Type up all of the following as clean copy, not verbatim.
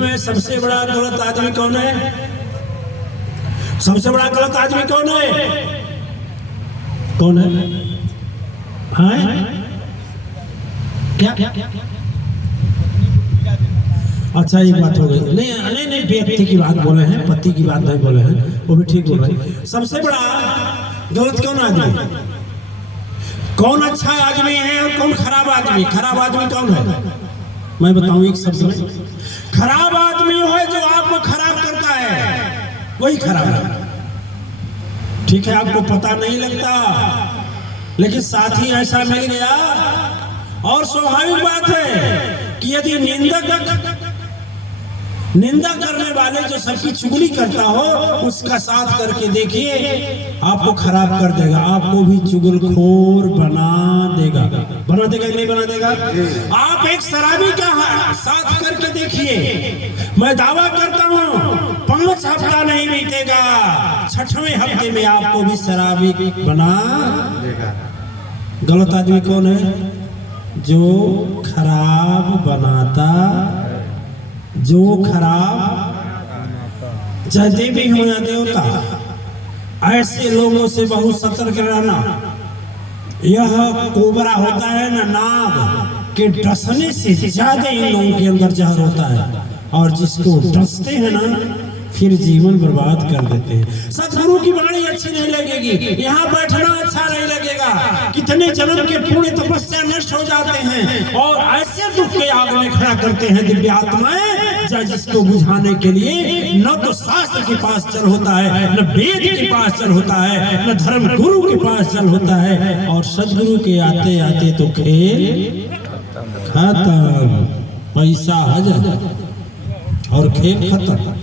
में सबसे बड़ा गलत आदमी कौन है? सबसे बड़ा गलत आदमी कौन है? कौन है? क्या? अच्छा एक बात हो गई। नहीं व्यक्ति की बात बोले हैं, पति की बात नहीं बोले हैं, वो भी ठीक बोल रहे हैं। सबसे बड़ा गलत कौन आदमी? कौन अच्छा आदमी है और कौन खराब आदमी? खराब आदमी कौन है? मैं बताऊं एक शब्द में, खराब आदमी है जो आपको खराब करता है, वही खराब है। ठीक है, आपको पता नहीं लगता, लेकिन साथी ऐसा मिल गया। और स्वाभाविक बात है कि यदि निंदा करने वाले जो सबकी चुगली करता हो, उसका साथ करके देखिए, आपको खराब कर देगा, आपको भी चुगलखोर बना देगा। बना देगा कि नहीं बना देगा? आप एक शराबी का साथ करके देखिए, मैं दावा करता हूँ 5 हफ्ता नहीं बीतेगा, 6वें हफ्ते में आपको भी शराबी बना देगा। गलत आदमी कौन है? जो खराब बनाता, जो खराब, चाहे देवी हो या देवता, ऐसे लोगों से बहुत सतर्क रहना। यह कोबरा होता है ना, नाग के डसने से ज्यादा इन लोगों के अंदर जहर होता है, और जिसको डसते हैं ना, फिर जीवन बर्बाद कर देते हैं। सतगुरु की वाणी अच्छी नहीं लगेगी, यहाँ बैठना अच्छा नहीं लगेगा, कितने जन्म के पुण्य तपस्या नष्ट हो जाते हैं, और ऐसे दुख के आग में खड़ा करते हैं दिव्य आत्माएं, जिसको बुझाने के लिए न तो शास्त्र के पास चल होता है, न वेद के पास चल होता है, न धर्म गुरु के पास चल होता है, और सदगुरु के आते आते तो खेल खत्म, पैसा हजार और खेल खत्म।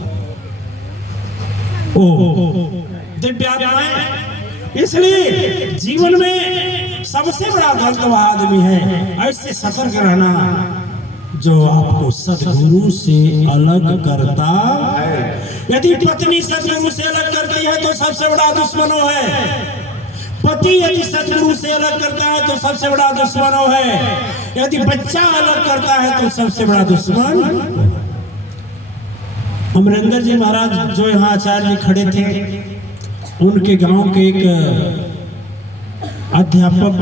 दिव्यात्माएं, इसलिए जीवन में सबसे बड़ा गलत वह आदमी है, ऐसे सतर्क रहना जो आपको सदगुरु से अलग करता है। यदि पत्नी सदगुरु से अलग करती है तो सबसे बड़ा दुश्मन है। पति यदि सदगुरु से अलग करता है तो सबसे बड़ा दुश्मन है। यदि बच्चा अलग करता है तो सबसे बड़ा दुश्मन। अमरेंद्र जी महाराज जो यहाँ आचार्य जी खड़े थे, उनके गांव के एक अध्यापक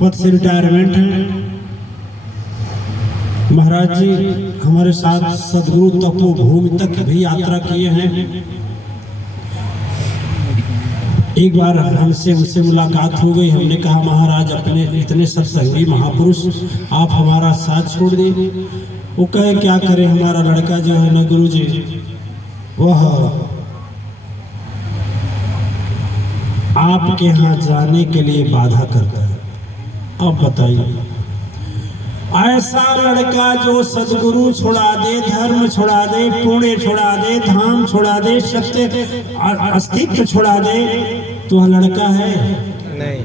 पद से रिटायरमेंट है। महाराज जी हमारे साथ सदगुरु तपोभूमि तक भी यात्रा किए हैं। एक बार हमसे उनसे मुलाकात हो गई, हमने कहा महाराज अपने इतने सत्संगी महापुरुष आप हमारा साथ छोड़ दें। वो कहे क्या करें, हमारा लड़का जो है ना गुरु जी, वह आपके यहाँ जाने के लिए बाधा करता है। अब बताइए, ऐसा लड़का जो सदगुरु छोड़ा दे, धर्म छोड़ा दे, पुण्य छोड़ा दे, धाम छोड़ा दे, सत्य अस्तित्व छोड़ा दे, तो वह लड़का है? नहीं,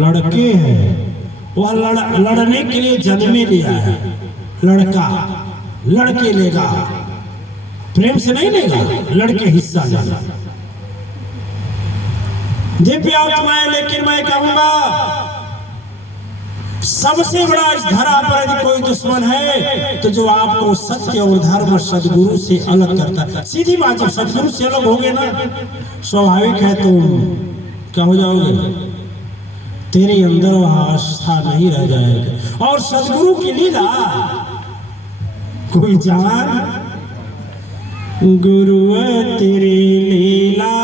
लड़के हैं। वह लड़ने के लिए जन्मे लिया है। लड़का लड़के लेगा, प्रेम से नहीं लेगा, लड़के हिस्सा लेगा। दिव्य आत्माएं, लेकिन मैं कहूंगा सबसे बड़ा इस धरा पर यदि कोई दुश्मन है तो जो आपको सत्य और धर्म सदगुरु से अलग करता है। सीधी बात, जब सदगुरु से अलग होगे ना, स्वाभाविक है तुम क्या हो जाओगे, तेरे अंदर वह आस्था नहीं रह जाएगा। और सदगुरु की लीला कोई जान, गुरु तेरी लीला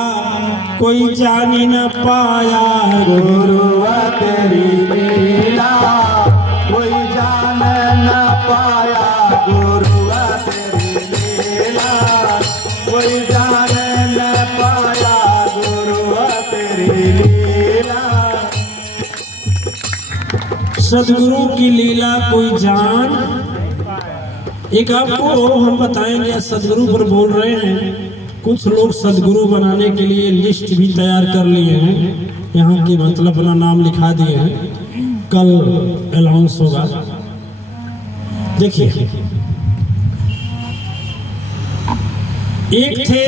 कोई जान न पाया, गुरु तेरी लीला कोई जान न पाया, गुरु तेरी लीला कोई जान न पाया, गुरु तेरी लीला। सदगुरु की लीला कोई जान। एक आपको हम बताएंगे, सदगुरु पर बोल रहे हैं, कुछ लोग सदगुरु बनाने के लिए लिस्ट भी तैयार कर लिए हैं, यहाँ की मतलब अपना नाम लिखा दिए हैं, कल अनाउंस होगा। देखिए, एक थे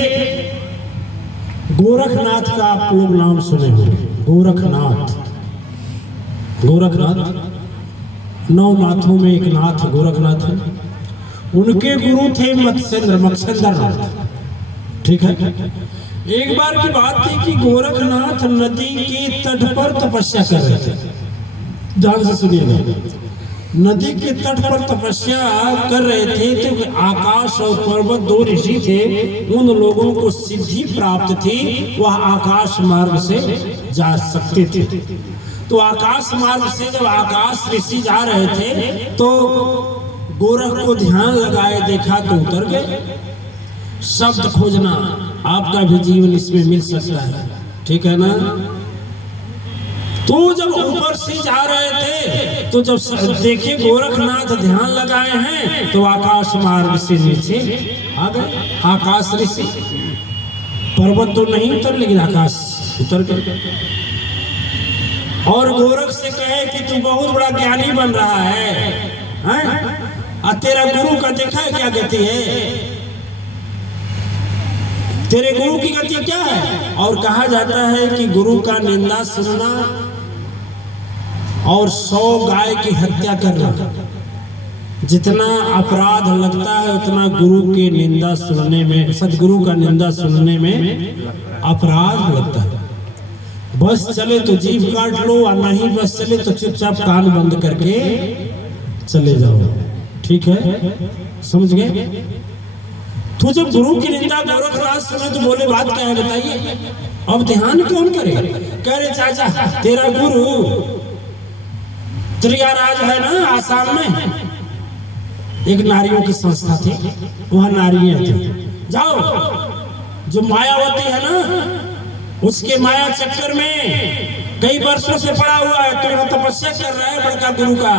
गोरखनाथ का, आप लोग नाम सुने होंगे, गोरखनाथ। गोरखनाथ 9 नाथों में एक नाथ गोरखनाथ है। उनके गुरु थे मत्स्येंद्रनाथ। ठीक है। एक बार की बात थी कि गोरखनाथ नदी के तट पर तपस्या कर रहे थे। ध्यान से सुनिएगा, नदी के तट पर तपस्या कर रहे थे तो आकाश और पर्वत दो ऋषि थे, उन लोगों को सिद्धि प्राप्त थी, वह आकाश मार्ग से जा सकते थे। तो आकाश मार्ग से जब आकाश ऋषि जा रहे थे तो गोरख को ध्यान लगाए देखा तो उतर गए। शब्द खोजना, आपका भी जीवन इसमें मिल सकता है, ठीक है ना। तो जब ऊपर से जा रहे थे तो जब देखे गोरखनाथ ध्यान लगाए हैं तो आकाश मार्ग से नीचे आ गए। आकाश ऋषि पर्वत तो नहीं उतर, लेकिन आकाश उतर गए। और गोरख से कहे कि तू बहुत बड़ा ज्ञानी बन रहा है? तेरा गुरु का देखा है क्या गति है? तेरे गुरु की गति क्या है? और कहा जाता है कि गुरु का निंदा सुनना और 100 गाय की हत्या करना, जितना अपराध लगता है उतना गुरु के निंदा सुनने में, सदगुरु का निंदा सुनने में अपराध लगता है। बस चले तो जीभ काट लो, और नहीं बस चले तो चुपचाप कान बंद करके चले जाओ। ठीक है, समझ गए? तो जब गुरु की निंदा गोरखनाथ सुने तो बोले बात क्या है बताइए, अब ध्यान कौन करे? कह रहे चाचा तेरा गुरु त्रियाराज है ना, आसाम में एक नारियों की संस्था थी, वहां नारियां थी। जाओ, जो मायावती है ना, उसके माया चक्कर में कई वर्षों से पड़ा हुआ है, कहीं तपस्या कर रहा है, बड़का गुरु का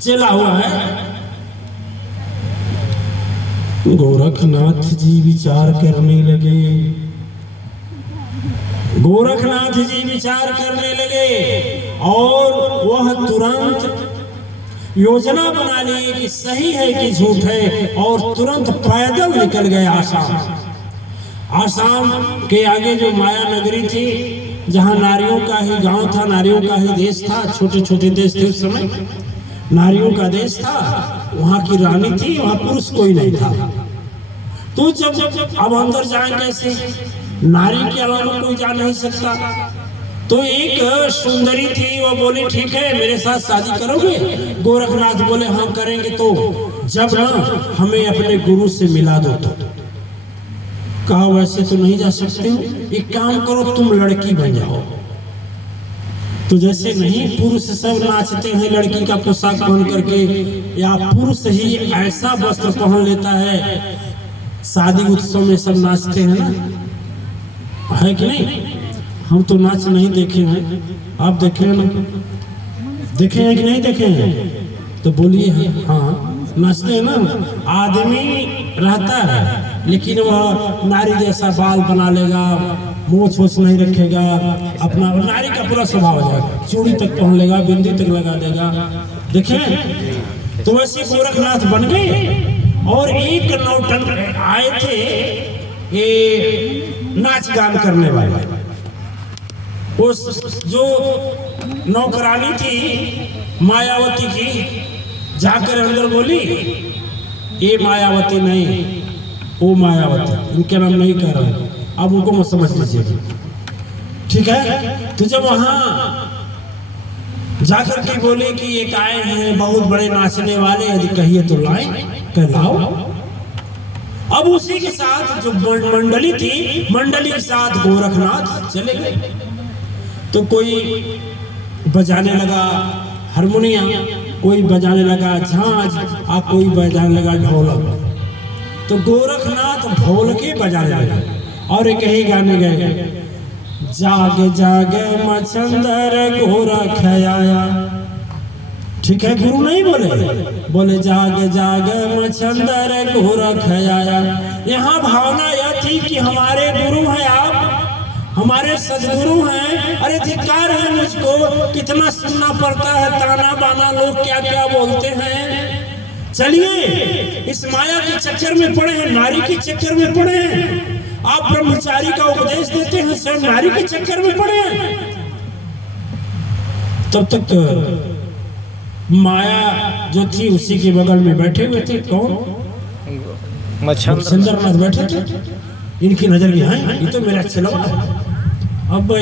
चेला हुआ है। गोरखनाथ जी विचार करने लगे, गोरखनाथ जी विचार करने लगे और वह तुरंत योजना बना ली कि सही है कि झूठ है, और तुरंत पैदल निकल गए आसाम। आसाम के आगे जो माया नगरी थी, जहां नारियों का ही गांव था, नारियों का ही देश था, छोटे छोटे देश थे उस समय, नारियों का देश था। वहां की रानी थी, वहां पुरुष कोई नहीं था। तो जब अब अंदर जाए कैसे, नारी के अलावा कोई जा नहीं सकता। तो एक सुंदरी थी, वो बोली ठीक है मेरे साथ शादी करोगे? गोरखनाथ बोले हाँ करेंगे, तो जब ना हमें अपने गुरु से मिला दो। तो कहा वैसे तो नहीं जा सकते हो, एक काम करो तुम लड़की बन जाओ। तो जैसे नहीं पुरुष सब नाचते हैं लड़की का पोशाक पहन करके, या पुरुष ही ऐसा वस्त्र पहन लेता है, शादी उत्सव में सब नाचते हैं ना, है कि नहीं? हम तो नाच नहीं देखे हैं, आप देखे हैं ना? देखे हैं कि नहीं देखे हैं? तो बोलिए हाँ, नाचते हैं ना। आदमी रहता है लेकिन वह नारी जैसा बाल बना लेगा, मोछ वोछ नहीं रखेगा, अपना नारी का पूरा स्वभाव हो जाएगा, चूड़ी तक पहन लेगा, बिंदी तक लगा देगा। देखे? तो वैसे गोरखनाथ बन गए और एक नौटंक आए थे, ये नाच गान करने वाले। उस जो नौकरानी थी मायावती की, जाकर अंदर बोली ये मायावती नहीं, वो मायावती, इनके नाम नहीं कह रहा हूं, अब उनको मत समझ लीजिए, ठीक है? तो जब वहां जाकर के बोले कि एक आए हैं बहुत बड़े नाचने वाले, यदि कहिए तो लाए, कह लाओ। अब उसी के साथ जो मंडली थी, मंडली के साथ गोरखनाथ चले गए। तो कोई बजाने लगा हारमोनियम, कोई बजाने लगा झांझ, और कोई बजाने लगा ढोलक। तो गोरखनाथ ढोलके बजाने लगे और एक ही गाने गए, जागे जागे मचंदर गोरख आया। ठीक है, गुरु नहीं बोले जागे जागे मचंदर गोरख आया। यहाँ भावना यह थी कि हमारे गुरु हैं आप, हमारे सदगुरु हैं। अरे धिक्कार है मुझको, कितना सुनना पड़ता है ताना बाना, लोग क्या क्या बोलते हैं। चलिए, इस माया के चक्कर में पड़े हैं, नारी के चक्कर में पड़े हैं। आप ब्रह्मचारी का उपदेश देते हैं, स्वयं नारी के चक्कर में पड़े हैं। तब तक माया जो थी उसी के बगल में बैठे हुए थे। कौन? मच्छिंद्रनाथ बैठे थे। इनकी नजर भी है, ये तो मेरा चेला है। अब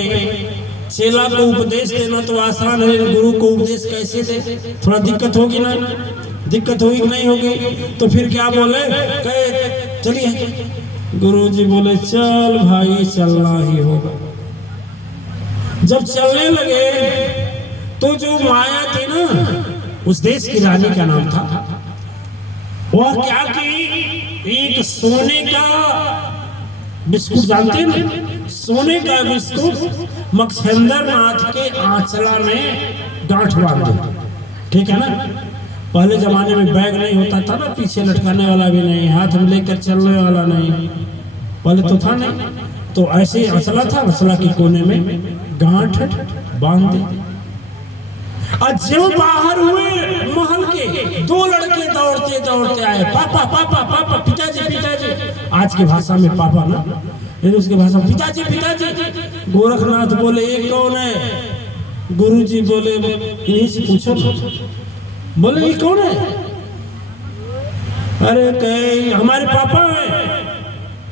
चेला को उपदेश देना तो आसान है, गुरु को उपदेश कैसे दे? थोड़ा दिक्कत होगी ना, दिक्कत होगी कि नहीं होगी? तो फिर क्या बोले, कहे चलिए। गुरु जी बोले चल भाई, चलना ही होगा। जब चलने लगे तो जो माया थी ना, उस देश की रानी का नाम था, वह क्या की, एक सोने का बिस्कुट, जानते हैं सोने का बिस्कुट मच्छिंद्रनाथ के आंचला में गांठ बांध दे। ठीक है ना? पहले जमाने में बैग नहीं होता था ना, पीछे लटकाने वाला भी नहीं, हाथ में लेकर चलने वाला नहीं, पहले तो था नहीं। तो ऐसे ही आंचला था, आंचला के कोने में गांठ बांध दे। और जब बाहर हुए महल के, दो लड़के दौड़ते दौड़ते आए, पापा पापा पापा, पिताजी पिताजी। आज की भाषा में पापा ना, लेकिन उसकी भाषा पिताजी पिताजी। गोरखनाथ बोले ये कौन है? गुरुजी बोले इन्हीं से पूछो। बोले ये कौन है? अरे कहे हमारे पापा है।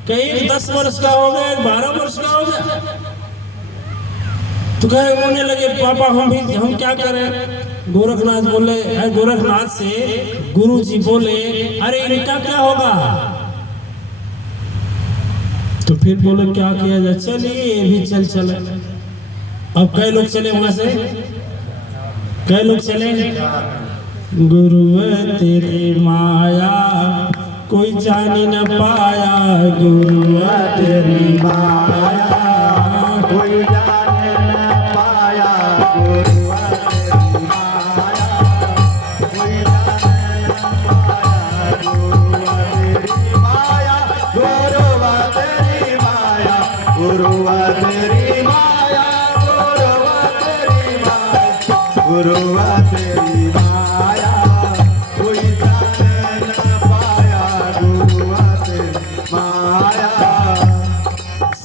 कहे 10 वर्ष का हो गया, 12 वर्ष का हो गया। तो कहे रोने लगे, पापा हम क्या करें? गोरखनाथ बोले, गोरखनाथ से गुरुजी बोले अरे इनका क्या होगा? तो फिर बोले क्या किया जाए? चलिए ये भी चले। अब कई लोग चले वहां से, कई लोग चले। गुरु तेरी माया कोई जान न पाया, गुरु तेरी माया कोई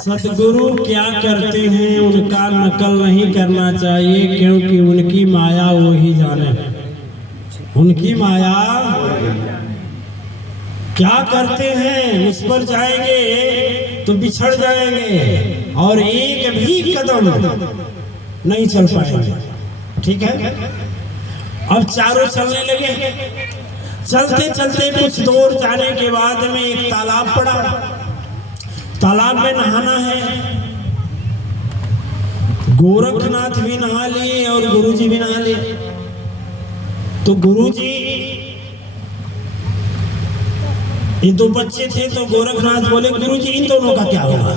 सतगुरु क्या करते हैं उनका नकल नहीं करना चाहिए, क्योंकि उनकी माया वो ही जाने। उनकी माया क्या करते हैं उस पर जाएंगे तो बिछड़ जाएंगे और एक भी कदम नहीं चल पाएंगे। ठीक है? अब चारों चलने लगे। चलते चलते कुछ दूर जाने के बाद में एक तालाब पड़ा। तालाब में नहाना है। गोरखनाथ भी नहा लिए और गुरुजी भी नहा लिए। तो गुरुजी, ये दो बच्चे थे, तो गोरखनाथ बोले गुरुजी इन दोनों का क्या होगा?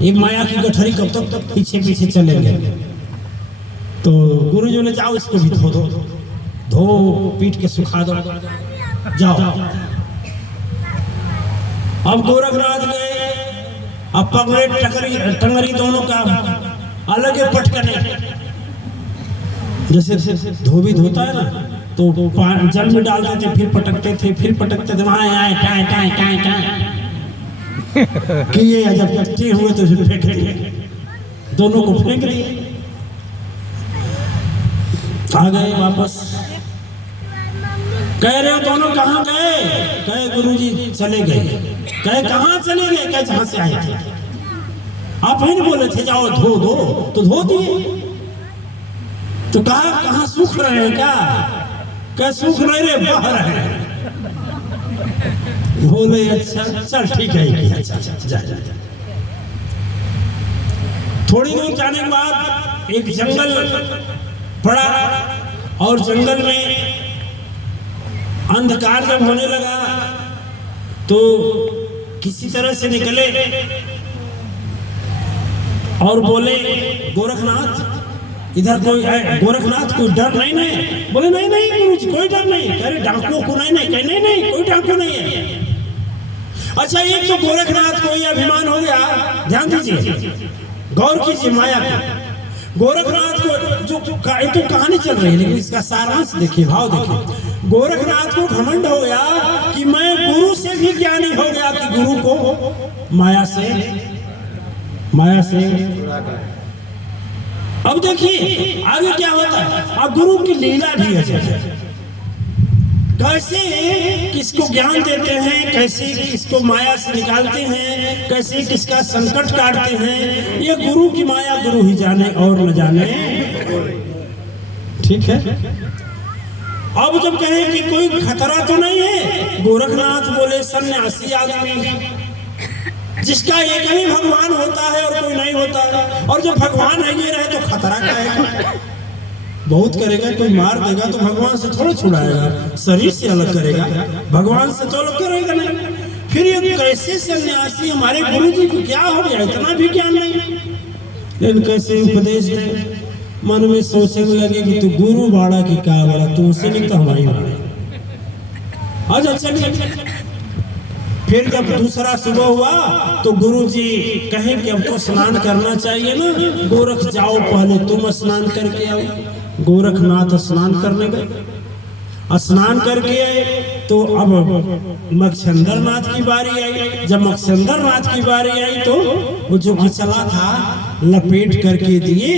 ये माया की गठरी कब तक पीछे पीछे चलेंगे? तो गुरुजी ने जाओ इसको भी धो पीट के सुखा दो, जाओ। अब गोरखनाथ गए, अब पगड़े टंगरी दोनों का अलग है पटकने। जैसे धोबी धोता है ना, तो जल में डालते थे, फिर पटकते थे, फिर पटकते थे, वहां आए टाए टाए टाए टाए कि ये जब कच्चे हुए तो फेंक दिए, दोनों को फेंक दिए। आ गए वापस। कह रहे हो दोनों कहाँ गए? कहे गुरुजी चले गए। कहे कहाँ चले गए? कहे जहां से आए थे। आप ही नहीं बोले थे जाओ धो दो, तो धो दिए। तो कहाँ सूख रहे हैं क्या? कहे सूख रहे रे, बह रहे हैं। बोले अच्छा चल ठीक है, अच्छा जा। थोड़ी दूर जाने के बाद एक जंगल पड़ा और जंगल में अंधकार जब होने लगा तो किसी तरह से निकले और बोले गोरखनाथ इधर कोई है? गोरखनाथ कोई डर नहीं है? बोले नहीं नहीं गुरुजी कोई डर नहीं। कह रहे डाकुओं को नहीं, कह नहीं कोई डाकू नहीं है। अच्छा एक तो गोरखनाथ को ये अभिमान हो गया, ध्यान दीजिए, गौर कीजिए माया को। गोरखनाथ को जो तो कहानी चल रही है, लेकिन इसका सारांश देखिए, भाव देखिए। गोरखनाथ को घमंड हो गया कि मैं गुरु से भी ज्ञानी हो गया, कि गुरु को माया से अब देखिए आगे क्या होता है। अब गुरु की लीला भी है, कैसे किसको ज्ञान देते हैं, कैसे किसको माया से निकालते हैं, कैसे किसका संकट काटते हैं, ये गुरु की माया गुरु ही जाने और न जाने। ठीक है। अब जब कहें कि कोई खतरा तो नहीं है, गोरखनाथ बोले सन्यासी आदमी जिसका एक ही भगवान होता है और कोई नहीं होता है, और जब भगवान है ये रहे तो खतरा क्या है। बहुत करेगा, कोई मार देगा तो भगवान से थोड़ा छुड़ाएगा, शरीर से अलग करेगा, भगवान से तो अलग करेगा नहीं। फिर ये कैसे सन्यासी, हमारे गुरु जी को क्या हो गया, इतना भी ज्ञान नहीं, लेकिन कैसे उपदेश दे। मन में सोचने लगे कि तू गुरु बाड़ा की क्या बड़ा, तुमसे नहीं तो हमारी बाड़ा। आज अच्छा नहीं। फिर जब दूसरा सुबह हुआ तो गुरुजी कहे कि अब तो स्नान करना चाहिए ना, गोरख जाओ पहले तुम स्नान करके आओ। गोरखनाथ स्नान करने गए, स्नान करके आए तो अब मक्षेंद्र नाथ की बारी आई। जब मक्षेंद्र नाथ की बारी आई तो वो जो चला था लपेट करके दिए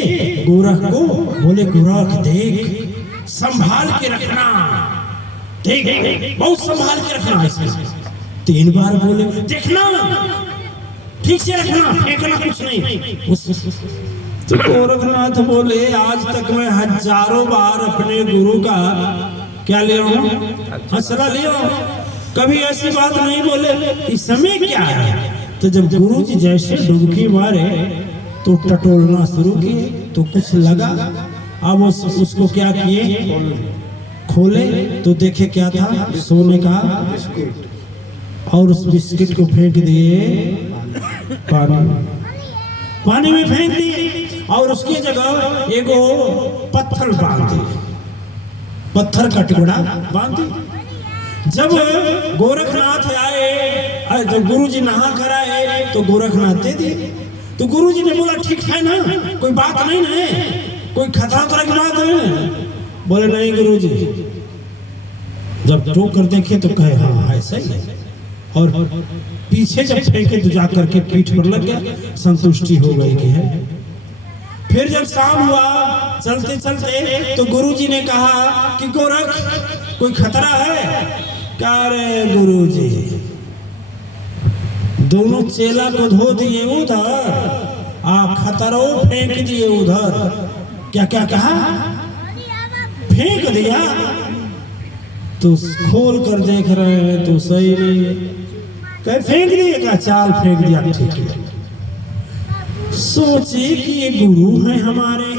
गोरख को, बोले गोरख देख संभाल के रखना, देख बहुत संभाल के रखना। इसमें 3 बार बोले देखना ठीक से रखना, फेंकना कुछ नहीं। तो गोरखनाथ बोले आज तक मैं हजारों बार अपने गुरु का क्या ले हूँ, हसरा लिया, कभी ऐसी बात नहीं बोले। इस समय क्या है। तो जब गुरु जी जैसे डुबकी मारे तो टटोलना शुरू किए तो कुछ लगा। अब उसको क्या किए, खोले तो देखे क्या था, सोने का, और उस बिस्किट को फेंक दिए पानी में फेंक दिए, और उसकी जगह एगो पत्थर बांध दिए, पत्थर का टुकड़ा बांध दिए। जब गोरखनाथ आए, जब गुरुजी नहा कर आए तो गोरखनाथ दे दिए। तो गुरुजी ने बोला ठीक है ना, कोई बात नहीं है, कोई खतरा तरह की बात नहीं। बोले नहीं गुरुजी। जब टोक कर देखे तो कहे हाँ ऐसा ही है, और पीछे जब फेंके तो जाकर के पीठ पर लग गया, संतुष्टि हो गई कि है। फिर जब शाम हुआ चलते चलते तो गुरुजी ने कहा कि गोरख कोई खतरा है। क्या रे गुरुजी, दोनों चेला को धो दिए उधर, खतरो फेंक दिए उधर। क्या क्या कहा, फेंक दिया। तो खोल कर देख रहे हैं तो सही नहीं है, कहीं फेंक दिए क्या, चाल फेंक दिया, ठीक है। सोचे कि ये गुरु हैं हमारे,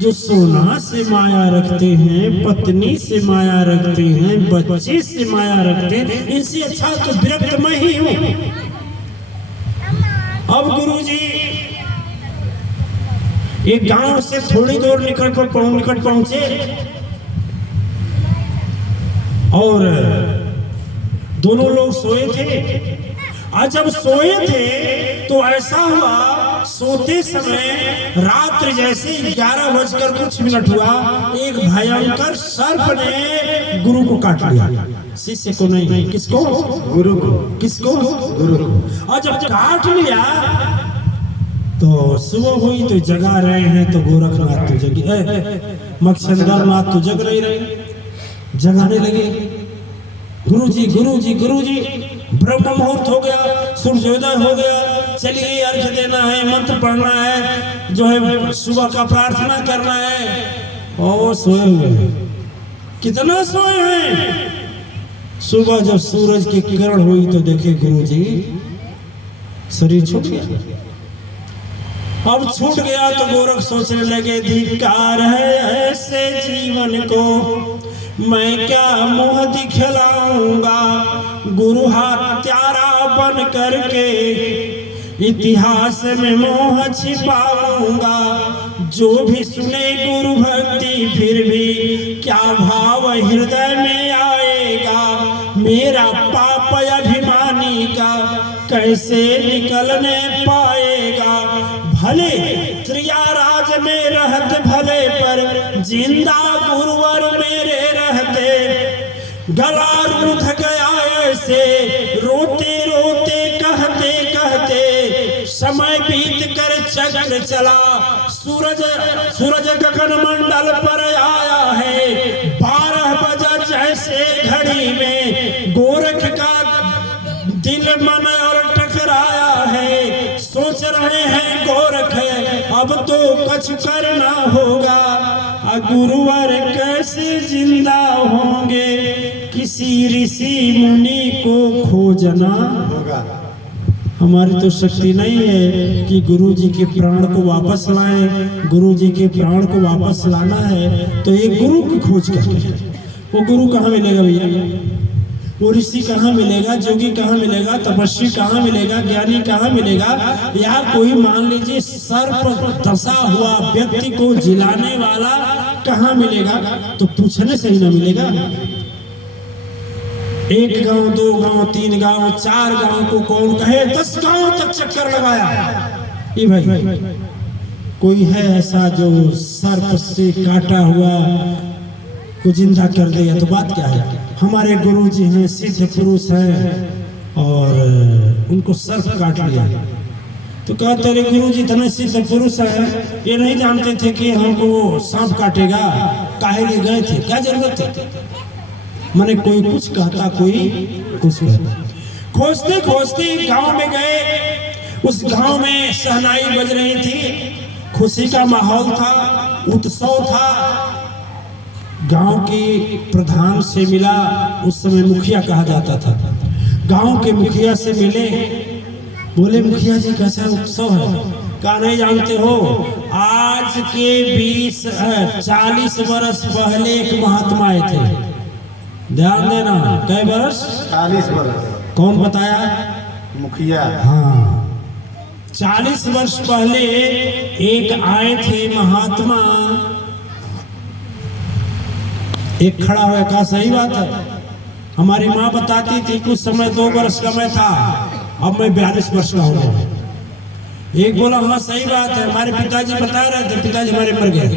जो सोना से माया रखते हैं, पत्नी से माया रखते हैं, बच्चे से माया रखते हैं, इनसे अच्छा तो विरक्त मैं ही हूं। अब गुरुजी एक गांव से थोड़ी दूर निकट पहुंचे, और दोनों लोग सोए थे। आज जब सोए थे तो ऐसा हुआ, सोते समय रात्रि जैसे 11:00 हुआ, एक भयंकर सर्प ने गुरु को काट लिया। शिष्य को नहीं, किसको, गुरु को। किसको, गुरु को। और जब काट लिया तो सुबह हुई तो जगा रहे हैं, तो गोरखनाथ तो जगे, मक्षेंद्र नाथ तो जग नहीं रहे, जगाने लगे, गुरुजी गुरुजी गुरुजी, ब्रह्म मुहूर्त हो गया, सूर्योदय हो गया, चलिए अर्घ्य देना है, मंत्र पढ़ना है, जो है सुबह का प्रार्थना करना है। और सोए हुए हैं, कितना सोए हैं। सुबह जब सूरज की किरण हुई तो देखे गुरुजी शरीर छूट गया। अब छूट गया तो गोरख सोचने लगे, धिक्कार है ऐसे जीवन को, मैं क्या मुंह दिखलाऊंगा, गुरु हत्यारा बन करके इतिहास में मोह छिपाऊंगा। जो भी सुने गुरु भक्ति फिर भी क्या भाव हृदय में आएगा, मेरा पाप अभिमानी का कैसे निकलने पाएगा। भले त्रियाराज में रहते भले, पर जिंदा गुरुवर मेरे रहते, गला रूठ गया ऐसे, रोते रोते कहते कहते, समय बीत कर चक्र चला, सूरज सूरज गगन मंडल पर आया है, 12 बजा जैसे घड़ी में, गोरख का दिल मन और टकराया है। सोच रहे हैं गोरख अब तो कुछ करना होगा, गुरुवर कैसे जिंदा होंगे, किसी ऋषि मुनि को खोजना होगा। हमारी तो शक्ति नहीं है कि गुरु जी के प्राण को वापस लाएं। गुरु जी के प्राण को वापस लाना है तो एक गुरु की खोज करते हैं। वो गुरु कहाँ मिलेगा भैया? वो ऋषि कहाँ मिलेगा? जोगी कहाँ मिलेगा? तपस्वी कहाँ मिलेगा? ज्ञानी कहाँ मिलेगा? या कोई मान लीजिए सर्प दशा हुआ व्यक्ति को जिलाने वाला कहाँ मिलेगा? तो पूछने से ही ना मिलेगा। 1 गांव 2 गांव 3 गांव 4 गांव को कौन कहे, 10 गांव तक चक्कर लगाया। ये भाई कोई है ऐसा जो सर्प से काटा हुआ को जिंदा कर दे? तो बात क्या है? हमारे गुरु जी हैं, सिद्ध पुरुष हैं और उनको सर्प काट लिया। तो कहा तेरे गुरु जी इतने सिद्ध पुरुष हैं, ये नहीं जानते थे कि हमको सांप काटेगा? काहे लिए गए थे? क्या जरूरत थी? मैंने कोई कुछ कहता, कोई कुछ कहता। खोजते खोजते गांव में गए। उस गांव में शहनाई बज रही थी, खुशी का माहौल था, उत्सव था। गांव के प्रधान से मिला, उस समय मुखिया कहा जाता था। गांव के मुखिया से मिले, बोले मुखिया जी कैसा उत्सव है? कहा नहीं जानते हो, आज के 40 वर्ष पहले एक महात्मा आए थे। ध्यान देना, कई वर्ष? 40 वर्ष। कौन बताया? मुखिया। हाँ, 40 वर्ष पहले एक आए थे महात्मा। एक खड़ा हुआ, कहा सही बात है। हमारी माँ बताती थी कुछ समय 2 वर्ष का मैं था, अब मैं 42 वर्ष का हो गया। एक बोला हाँ सही बात है, हमारे पिताजी बता रहे थे, पिताजी हमारे मर गए।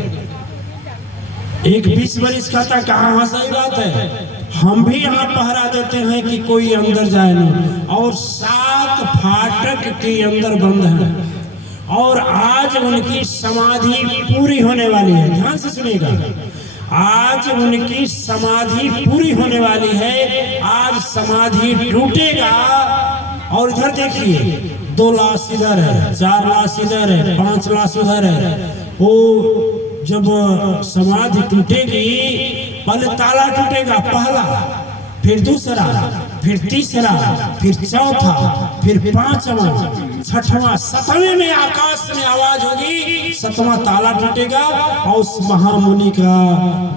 एक 20 वर्ष का था, कहा हाँ सही बात है, हम भी यहाँ पहरा देते हैं कि कोई अंदर जाए ना। और 7 फाटक के अंदर बंद हैं और आज उनकी समाधि पूरी होने वाली है। ध्यान से सुनिएगा, आज उनकी समाधि पूरी होने वाली है। आज समाधि टूटेगा और इधर देखिए 2 लाश इधर है, 4 लाश इधर है, 5 लाश उधर है। वो जब समाधि टूटेगी, पहले ताला टूटेगा, पहला, फिर दूसरा, फिर तीसरा, फिर चौथा, फिर 5वां, 6वां, 7वें में आकाश में आवाज होगी, 7वां ताला टूटेगा और उस महामुनि का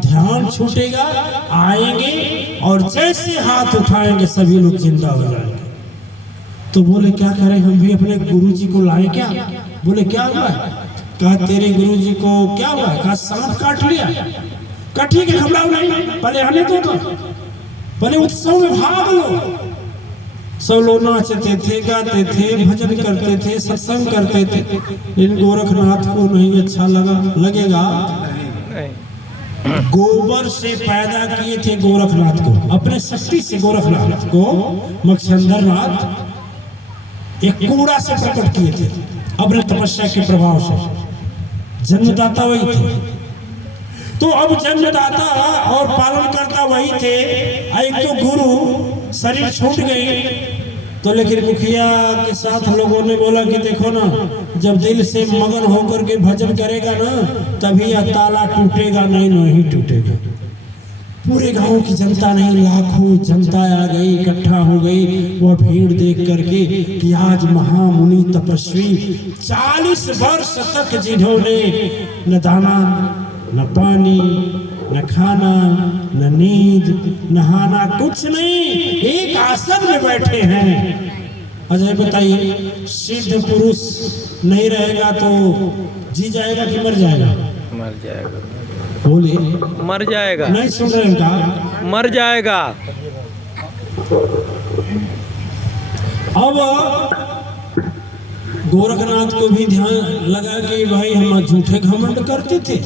ध्यान छूटेगा। आएंगे और जैसे हाथ उठाएंगे सभी लोग जिंदा हो जाएंगे। तो बोले क्या करें, हम भी अपने गुरु जी को लाए क्या? बोले क्या हुआ? कहा तेरे गुरु जी को क्या हुआ? कहा सांप काट लिया। कहा ठीक है घबराओ नहीं, पहले आने दो, पहले उत्सव में भाग लो। सब लोग नाचते थे, गाते थे, भजन करते थे, सत्संग करते थे। इन गोरखनाथ को नहीं अच्छा लगेगा। गोबर से पैदा किए थे गोरखनाथ को, अपने शक्ति से गोरखनाथ को मत्स्येंद्रनाथ एक कूड़ा से प्रकट किए थे अपने तपस्या के प्रभाव से। जन्मदाता वही थे। तो अब जन्मदाता और पालन करता वही थे। एक तो गुरु शरीर छूट गई, तो लेकिन मुखिया के साथ लोगों ने बोला कि देखो ना, जब दिल से मगन होकर के भजन करेगा ना, तभी यह ताला टूटेगा, नहीं टूटेगा। पूरे गांव की जनता नहीं, लाखों जनता आ गई, इकट्ठा हो गई। वह भीड़ देख करके कि आज महामुनि तपस्वी 40 वर्ष तक जिन्होंने न दाना, न पानी, न खाना, न नींद, नहाना, कुछ नहीं, एक आसन में बैठे हैं। अजय बताइए, सिद्ध पुरुष नहीं रहेगा तो जी जाएगा कि मर जाएगा? मर जाएगा। बोले मर जाएगा। नहीं सुन रहे हैं का? मर जाएगा। अब गोरखनाथ को भी ध्यान लगा कि भाई हम झूठे घमंड करते थे,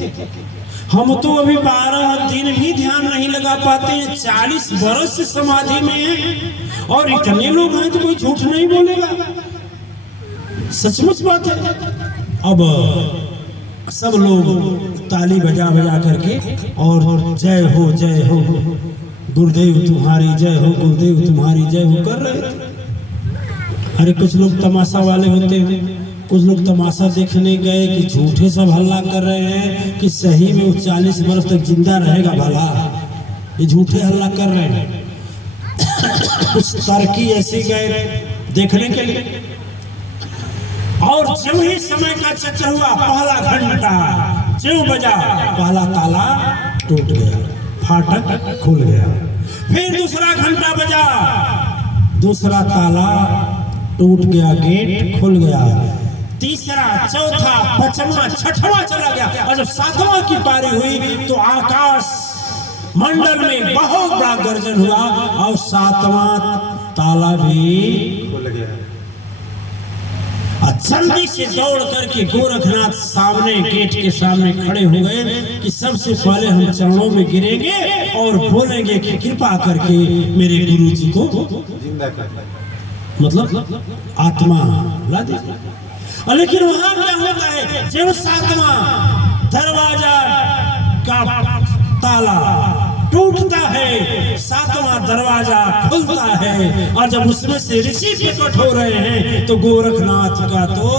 हम तो अभी 12 दिन भी ध्यान नहीं लगा पाते हैं, 40 वर्ष से समाधि में हैं और इतने लोग हैं तो कोई झूठ नहीं बोलेगा। सचमुच बात है। अब सब लोग ताली बजा बजा करके और जय हो गुरुदेव तुम्हारी जय हो, गुरुदेव तुम्हारी जय हो कर रहे थे। अरे कुछ लोग तमाशा वाले होते हैं, कुछ लोग तमाशा देखने गए कि झूठे सब हल्ला कर रहे हैं कि सही में वो 40 वर्ष तक जिंदा रहेगा भला, ये झूठे हल्ला कर रहे हैं। कुछ तरकी ऐसी गए देखने के लिए, और जब ही समय का चक्कर हुआ, पहला घंटा जो बजा, पहला ताला टूट गया, फाटक खुल गया। फिर दूसरा घंटा बजा, दूसरा ताला टूट गया, गेट खुल गया। तीसरा, चौथा, पांचवा, छठवां चला गया, और जब सातवां की पारी हुई तो आकाश मंडल में बहुत बड़ा गर्जन हुआ और सातवां ताला भी खुल गया। जल्दी से दौड़ करके गोरखनाथ सामने गेट के सामने खड़े हो गए कि सबसे पहले हम चरणों में गिरेंगे और बोलेंगे कि कृपा करके मेरे गुरु जी को जिंदा कर, मतलब आत्मा ला दीजिए। लेकिन वहां क्या होता है, जब सातवां दरवाजा का ताला टूटता है, सातवां दरवाजा खुलता है, और जब उसमें से ऋषि प्रकट हो रहे हैं तो गोरखनाथ का तो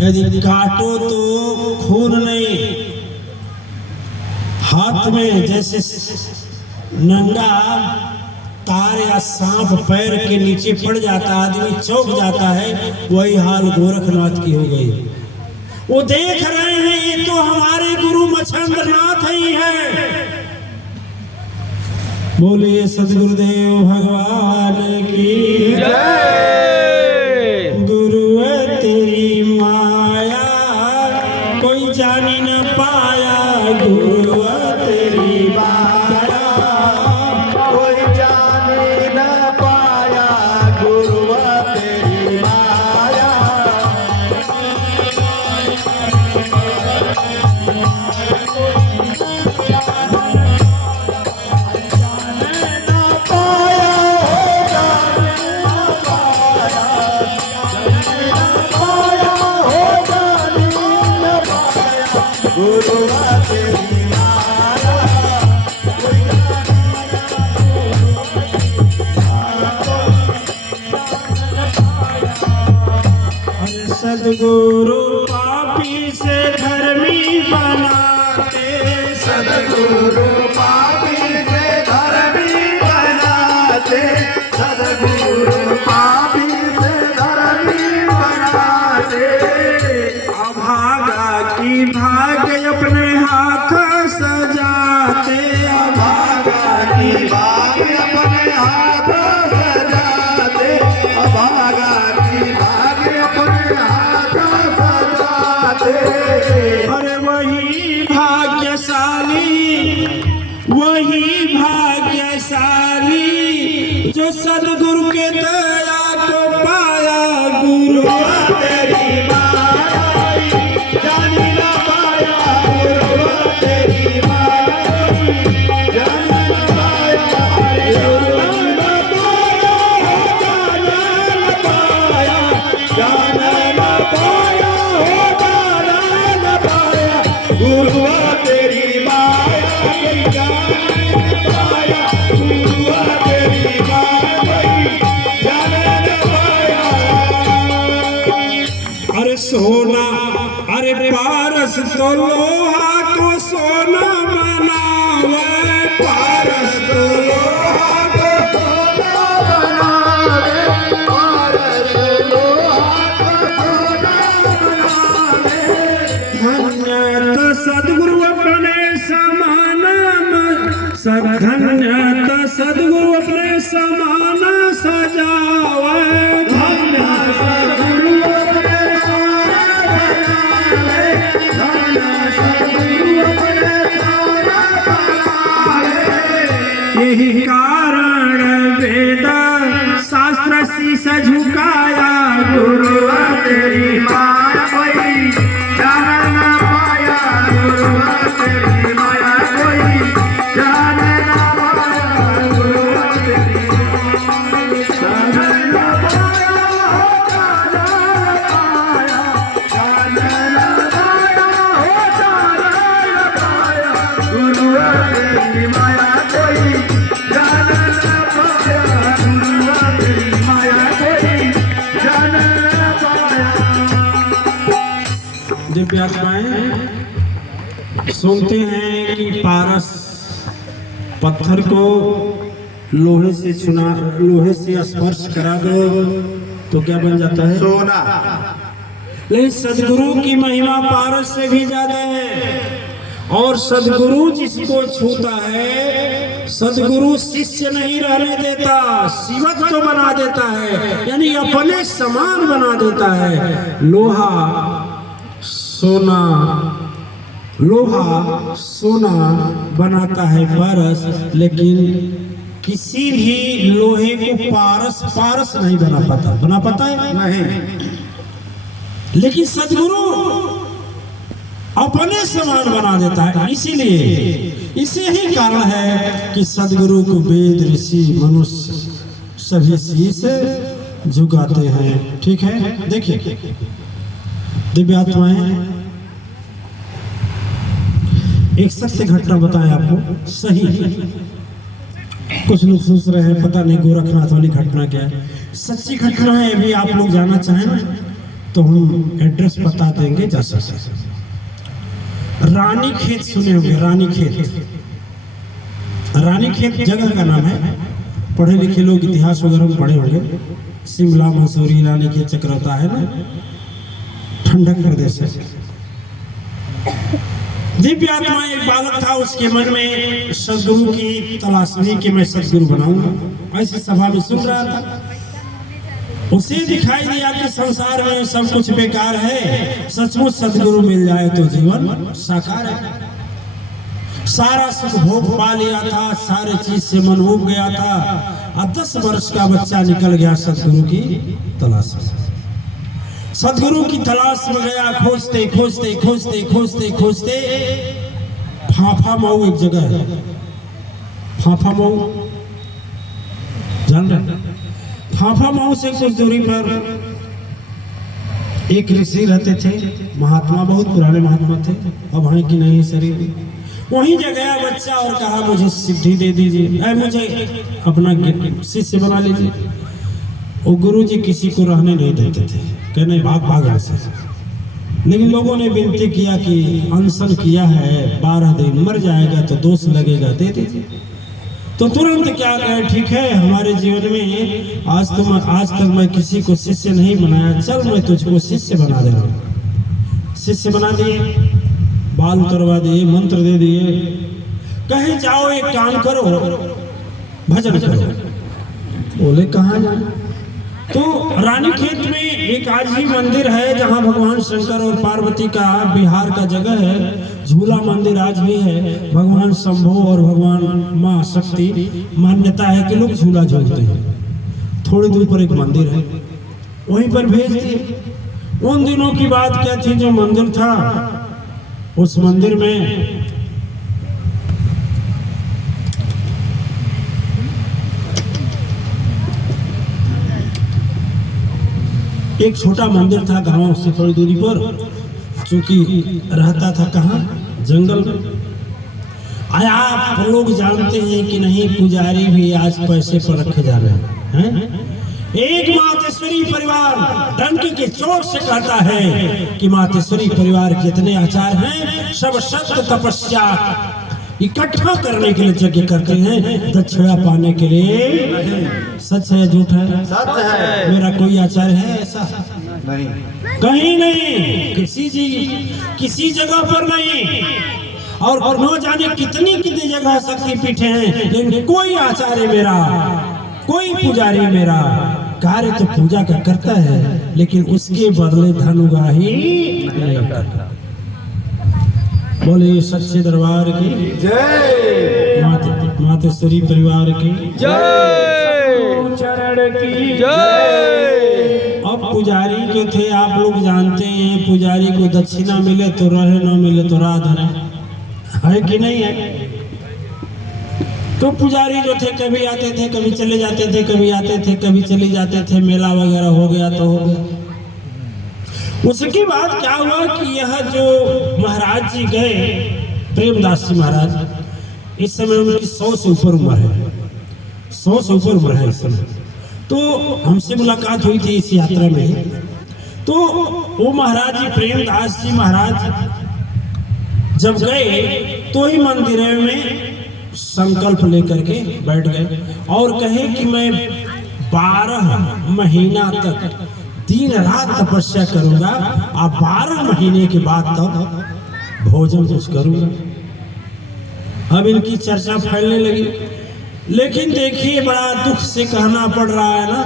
यदि काटो तो खून नहीं, हाथ में जैसे नंगा तार या सांप पैर के नीचे पड़ जाता, आदमी चौंक जाता है, वही हाल गोरखनाथ की हो गई। वो देख रहे हैं ये तो हमारे गुरु मच्छिंद्रनाथ ही हैं। बोलिए सदगुरुदेव भगवान की जय। गुरु तेरी माया कोई जानी न पाया, गुरु तेरी माया कोई जाने न पाया, गुरु तेरी माया। सदगुरु पापी से धर्मी बनाते, सदगुरु पापी से धर्मी बनाते, सदगुरु पापी से धर्मी बनाते। अभागा की भाग्य अपने हाथ सजाते, अभागा की भाग्य अपने हाथ सजाते, अभागा की भाग्य अपने हाथ सजाते। अरे वही भाग्यशाली जो सदगुरु के दया को पाया, गुरु तेरी माया जानी न पाया, गुरु तेरी माया जानी न पाया, गुरु न पाया, जाना न पाया, जाना न पाया, जाना न पाया, गुरु तेरी माया जानी न पाया, गुरु तेरी माया जाने न पाया। अरे सोना, अरे पारस तो लोहा को सोना बनावे, पारस तो लोहा को सोना बनावे, पारस लोहा को सोना बनावे। धन्य तो सदगुरु अपने समान, धन्य तो सदगुरु अपने समान सजावे, धन्य सद्गुरु अपने समान बनावे, धन्य सद्गुरु अपने समान बनावे। यही कारण वेद शास्त्र शीश झुकाया, गुरु तेरी माया कोई जान न पाया, गुरु तेरी माया कोई जान न पाया, गुरु तेरी जान न पाया, जान न पाया, जान न पाया, दिव्य आत्माएं सुनते हैं कि पारस पत्थर को लोहे से स्पर्श करा दो तो क्या बन जाता है? सोना। लेकिन सदगुरु की महिमा पारस से भी ज्यादा है। और सदगुरु जिसको छूता है, सदगुरु शिष्य नहीं रहने देता, शिवत्व तो बना देता है, यानी अपने समान बना देता है। लोहा सोना बनाता है पारस, लेकिन किसी भी लोहे को पारस नहीं बना पाता है नहीं। लेकिन सदगुरु अपने समान बना देता है। इसीलिए इसे ही कारण है कि सदगुरु को वेद ऋषि मनुष्य सभी शीश झुकाते हैं। ठीक है, देखिए दिव्य आत्माएं एक सत्य घटना बताएं आपको, सही। कुछ लोग सोच रहे हैं पता नहीं गोरखनाथ वाली घटना क्या है। सच्ची घटना है, अभी आप लोग जाना चाहें ना तो हम एड्रेस बता देंगे, जा सकते हैं। रानी खेत सुने होंगे, रानी खेत जगह का नाम है। पढ़े लिखे लोग इतिहास वगैरह में पढ़े होंगे। शिमला, मसूरी, रानी खेत चक्राता है ना, ठंडक प्रदेश है। दिव्य आत्मा एक बालक था, उसके मन में सदगुरु की तलाश नहीं कि मैं सदगुरु बनाऊंगा। ऐसी सभा में सुन रहा था, उसे दिखाई दिया कि संसार में सब कुछ बेकार है, सचमुच सदगुरु मिल जाए तो जीवन साकार है। सारा सुख भोग पा लिया था, सारे चीज से मन उब गया था, और 10 वर्ष का बच्चा निकल गया सदगुरु की तलाश में। सदगुरु की तलाश में गया, खोजते फाफा मऊ एक जगह है। फाफा मऊ जान रहे? फाफा मऊ से कुछ दूरी पर एक ऋषि रहते थे, महात्मा, बहुत पुराने महात्मा थे, अब हैं कि नहीं शरीर। वहीं गया बच्चा और कहा मुझे सिद्धि दे दीजिए, मुझे अपना शिष्य बना लीजिए। वो गुरुजी किसी को रहने नहीं देते थे, कहने भाग ऐसे। लेकिन लोगों ने विनती किया कि अनशन किया है 12 दिन, मर जाएगा तो दोष लगेगा, दे दीजिए। तो तुरंत क्या कहे, ठीक है, हमारे जीवन में आज तक मैं किसी को शिष्य नहीं बनाया, चल मैं तुझको शिष्य बना दे रहा हूँ। शिष्य बना दिए, बाल उतरवा दिए, मंत्र दे दिए, कहे जाओ एक काम करो, भजन करो। बोले कहाँ जाए? तो रानी खेत में एक आज भी मंदिर है जहाँ भगवान शंकर और पार्वती का बिहार का जगह है। झूला मंदिर आज भी है। भगवान शंभो और भगवान माँ शक्ति मान्यता है कि लोग झूला झूलते हैं। थोड़ी दूर पर एक मंदिर है, वहीं पर भेज दिए। उन दिनों की बात क्या थी, जो मंदिर था उस मंदिर में एक छोटा मंदिर था, गांव से थोड़ी दूरी पर, चूंकि रहता था कहाँ, जंगल में। आप लोग जानते हैं कि नहीं, पुजारी भी आज पैसे पर रखे जा रहे हैं। एक मातेश्वरी परिवार डंक के चोट से कहता है कि मातेश्वरी परिवार जितने आचार हैं सब सत्य तपस्या इकट्ठा करने के लिए यज्ञ करते हैं, दक्षिणा पाने के लिए। सच है झूठ है? सच है। मेरा कोई आचार है ऐसा? नहीं, कहीं नहीं, किसी जगह पर नहीं। और न जाने कितनी जगह शक्तिपीठ हैं, लेकिन कोई आचार्य मेरा, कोई पुजारी मेरा कार्य तो पूजा का करता है, लेकिन उसके बदले धन उगाही नहीं करता। बोले सच्चे दरबार की जय, मातेश्वरी परिवार की जय, चरण की जय। अब पुजारी जो थे आप लोग जानते हैं, पुजारी को दक्षिणा मिले तो रहे, न मिले तो रात है कि नहीं है? तो पुजारी जो थे कभी आते थे, कभी चले जाते थे, कभी आते थे, कभी चले जाते थे। मेला वगैरह हो गया तो हो गया। उसके बाद क्या हुआ कि यह जो महाराज जी गए, प्रेमदास जी महाराज, इस समय उनकी 100 से ऊपर उम्र है, 100 से ऊपर उम्र है इस समय। तो हमसे मुलाकात हुई थी इस यात्रा में, तो वो महाराज जी प्रेमदास जी महाराज जब गए तो ही मंदिर में संकल्प लेकर के बैठ गए और कहे कि मैं 12 महीना तक दिन रात तपस्या करूंगा और 12 महीने के बाद तब भोजन कुछ करूंगा। अब इनकी चर्चा फैलने लगी, लेकिन देखिए बड़ा दुख से कहना पड़ रहा है ना,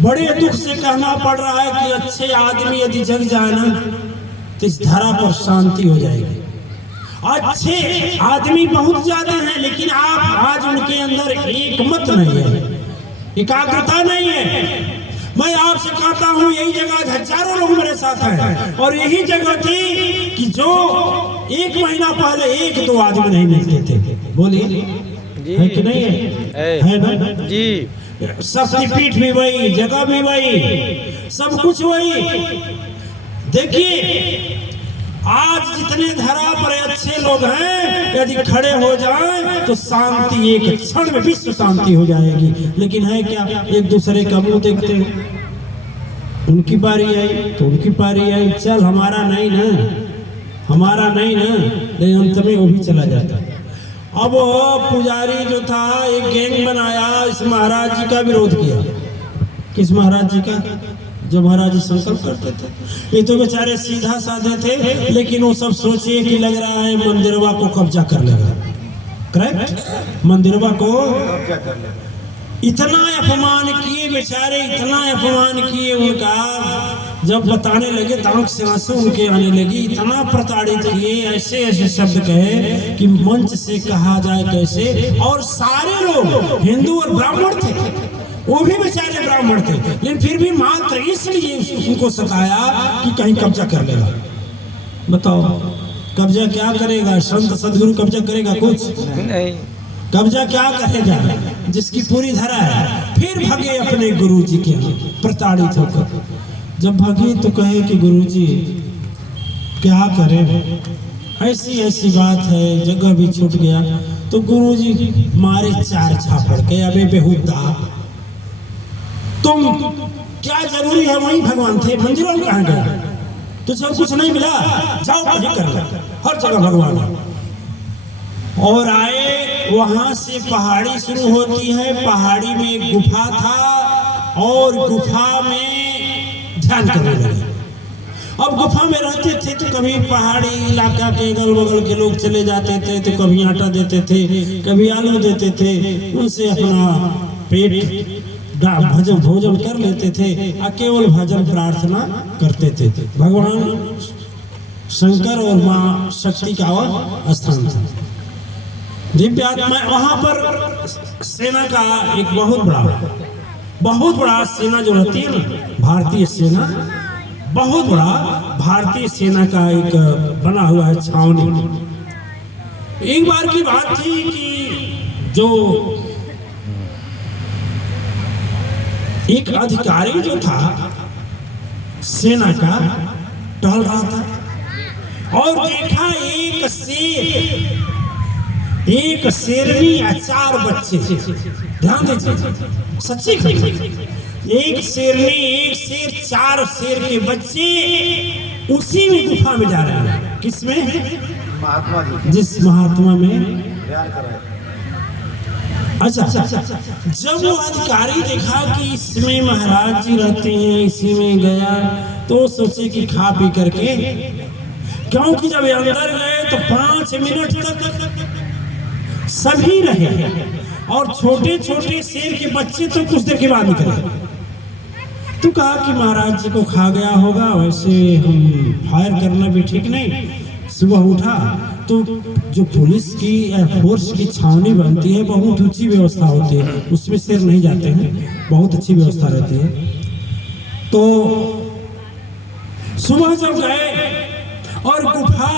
बड़े दुख से कहना पड़ रहा है कि अच्छे आदमी यदि जग जाए ना तो इस धरा पर शांति हो जाएगी। अच्छे आदमी बहुत ज्यादा हैं, लेकिन आप आज उनके अंदर एकमत नहीं है, एकाग्रता नहीं है। मैं आपसे कहता हूँ यही जगह हजारों लोग मेरे साथ हैं और यही जगह थी कि जो 1 महीना पहले 1-2 आदमी नहीं मिलते थे। बोलिए है कि नहीं है ना जी। शक्तिपीठ भी वही, जगह भी वही, सब कुछ वही। देखिए आज जितने धरा पर अच्छे लोग हैं यदि खड़े हो जाएं तो शांति एक क्षण में विश्व शांति हो जाएगी। लेकिन है क्या, एक दूसरे का मुंह देखते हैं, उनकी बारी आई तो उनकी बारी आई, चल हमारा नहीं ना, हमारा नहीं ना, लेकिन अंत में वो भी चला जाता। अब पुजारी जो था एक गैंग बनाया, इस महाराज जी का विरोध किया। किस महाराज जी का? जो महाराज जी संकल्प करते थे। ये तो बेचारे सीधा साधे थे, लेकिन वो सब सोचे कि लग रहा है मंदिरवा को कब्जा कर लेगा। करेक्ट, मंदिरवा को इतना अपमान किए बेचारे, इतना अपमान किए उनका, जब बताने लगे तो आंख से आंसू उनके आने लगी। इतना प्रताड़ित किए, ऐसे ऐसे शब्द कहे कि मंच से कहा जाए कैसे। और सारे लोग हिंदू और ब्राह्मण थे, वो भी बेचारे ब्राह्मण थे, लेकिन फिर भी मात्र इसलिए उनको सताया कि कहीं कब्जा कर लेगा। बताओ कब्जा क्या करेगा? संत सदगुरु कब्जा करेगा? कुछ नहीं। कब्जा क्या करेगा? जिसकी पूरी धरा है। फिर भगे अपने गुरु जी के यहाँ प्रताड़ित होकर। जब भगे तो कहे कि गुरु जी क्या करें, ऐसी ऐसी बात है, जगह भी छूट गया। तो गुरु जी मारे 4 झापड़ के, अबे बेहुदा तुम क्या जरूरी है, वहीं भगवान थे, मंदिरों में कहाँ गए? तो सब कुछ नहीं मिला, जाओ कहीं कर लो, हर जगह भगवान है। और आए, वहां से पहाड़ी शुरू होती है, पहाड़ी में एक गुफा था और गुफा में ध्यान करने लगे। अब गुफा में रहते थे तो कभी पहाड़ी इलाका के अगल बगल के लोग चले जाते थे तो कभी आटा देते थे, कभी आलू देते थे, उनसे अपना पेट भोजन कर लेते थे और केवल भजन प्रार्थना करते थे। भगवान शंकर और माँ शक्ति का स्थान था, दिव्य आत्मा। वहां पर सेना का एक बहुत बड़ा सेना जो रहती है ना, भारतीय सेना, बहुत बड़ा भारतीय सेना का एक बना हुआ है छावनी। एक बार की बात थी कि जो एक अधिकारी जो था सेना का टहल रहा था और देखा एक शेरनी और 4 बच्चे। ध्यान दीजिए, सच्ची घटना। एक शेरनी, एक शेर, 4 शेर के बच्चे उसी में गुफा में जा रहे हैं। किसमें? महात्मा जी, जिस महात्मा में ध्यान कराए। अच्छा, जब वो अधिकारी देखा कि इसमें महाराज जी रहते हैं, इसी में गया, तो सोचे कि खा पी करके, क्योंकि जब अंदर गए तो 5 मिनट तक सभी रहे और छोटे छोटे शेर के बच्चे तो कुछ देर के बाद निकले। तो कहा कि महाराज जी को खा गया होगा, वैसे हम फायर करना भी ठीक नहीं। सुबह उठा तो जो पुलिस की फोर्स की छावनी बनती है, बहुत ऊंची व्यवस्था होती है, उसमें शेर नहीं जाते हैं, बहुत अच्छी व्यवस्था रहती है। तो सुबह जब गए और गुफा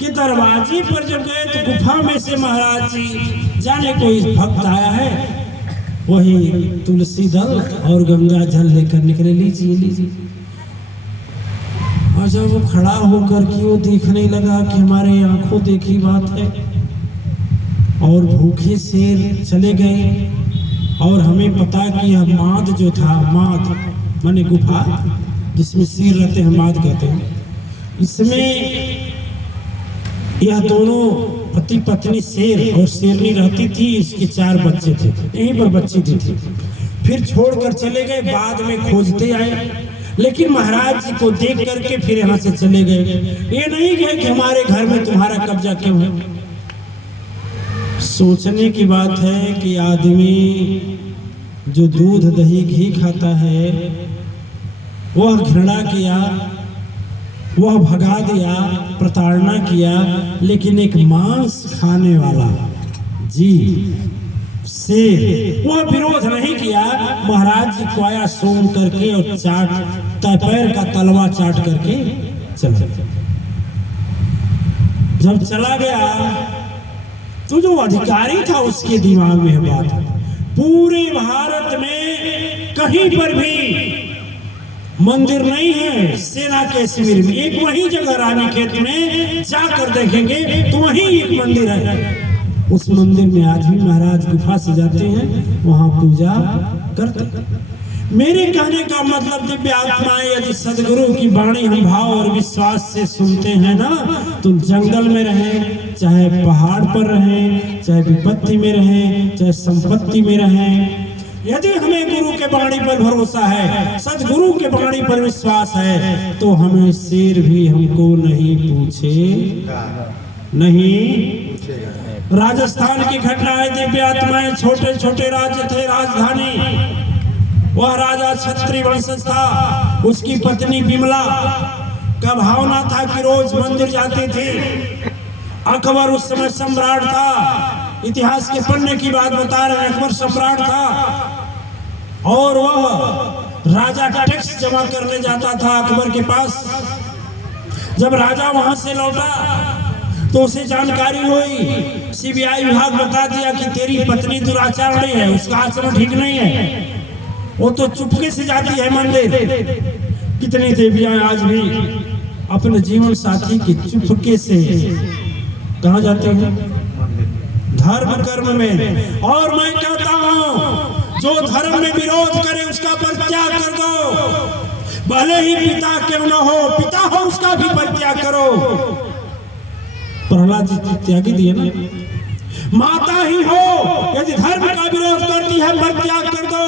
के दरवाजे पर जब गए तो गुफा में से महाराज जी, जाने कोई भक्त आया है, वही तुलसी दल और गंगा जल लेकर निकले, लीजिए। और जब वो खड़ा होकर कि वो देखने लगा कि हमारे आंखों देखी बात है, और भूखे शेर चले गए और हमें पता कि यह माद जो था, माद माने गुफा, जिसमें सिर रहते हैं माद कहते हैं, इसमें यह दोनों पति पत्नी शेर और शेरनी रहती थी। इसके 4 बच्चे थे, यहीं पर बच्ची थी। फिर छोड़कर चले गए, बाद में खोजते आए, लेकिन महाराज जी को देख करके फिर यहाँ से चले गए। ये नहीं कहे कि हमारे घर में तुम्हारा कब्जा क्यों है। सोचने की बात है कि आदमी जो दूध दही घी खाता है वह घृणा किया, वह भगा दिया, प्रताड़ना किया, लेकिन एक मांस खाने वाला जी शेर वह विरोध नहीं किया। महाराज जी को आया सोम करके और पैर का तलवा चाट करके चला। जब चला गया तो जो अधिकारी था उसके दिमाग में है बात, पूरे भारत में कहीं पर भी मंदिर नहीं है सेना के शिविर में। एक वही जगह रानी खेत में जाकर देखेंगे तो वहीं एक मंदिर है। उस मंदिर में आज भी महाराज गुफा से जाते हैं, वहां पूजा करते हैं। मेरे कहने का मतलब दिव्य आत्माएं यदि सदगुरु की वाणी हम भाव और विश्वास से सुनते हैं ना, तो जंगल में रहें, चाहे पहाड़ पर रहें, चाहे विपत्ति में रहें, चाहे संपत्ति में रहें, यदि हमें गुरु के वाणी पर भरोसा है, सदगुरु के वाणी पर विश्वास है, तो हमें शेर भी हमको नहीं पूछे नहीं। राजस्थान की घटना है दिव्य आत्माएं, छोटे छोटे राज्य थे, राजधानी, वह राजा क्षत्रिय वंशज था। उसकी पत्नी विमला का भावना था कि रोज मंदिर जाती थी। अकबर उस समय सम्राट था, इतिहास के पन्ने की बात बता रहे हैं, अकबर सम्राट था और वह राजा का टैक्स जमा करने जाता था अकबर के पास। जब राजा वहां से लौटा तो उसे जानकारी हुई, सीबीआई विभाग बता दिया कि तेरी पत्नी दुराचारणी है, उसका आचरण ठीक नहीं है, वो तो चुपके से जाती है मंदिर। कितनी देवियां आज भी अपने जीवन साथी की चुपके से कहाँ जाते हैं? धर्म कर्म में। और मैं कहता हूं जो धर्म में विरोध करे उसका परित्याग कर दो, भले ही पिता क्यों न हो, पिता हो उसका भी परित्याग करो। प्रहलाद जी त्यागी दिए ना, माता ही हो यदि धर्म का विरोध करती है परित्याग कर दो।